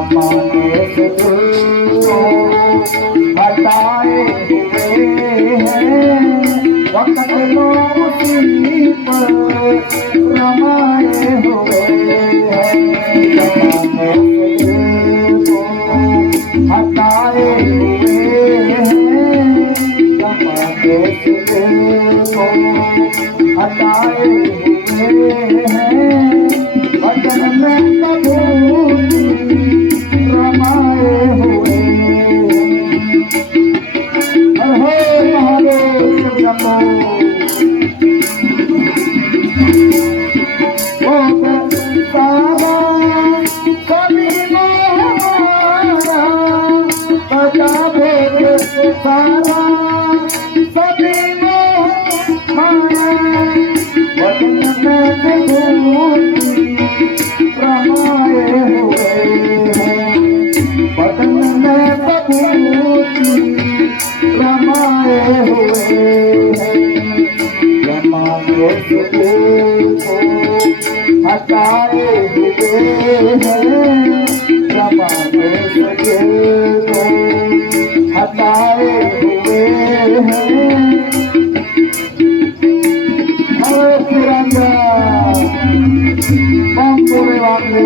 जमाने से दिल हटाए हुए हैं, वक्त उसी पर रमाए हुए हैं। जमाने से दिल हटाए हुए हैं, जमाने से दिल हटाए हुए हैं, वतन में कभी रमाए हुए हैं। हर हर महादेव शंभो। ओ सारा कभी मारा बता भेद सारा सभी मारा, वतन में रमाए हुए हैं, वतन में रमाए हुए हैं। जमाने से दिल हटाए हुए हैं, जमाने से दिल हटाए हुए हैं। हरे तिरंगा बम पूरे वाले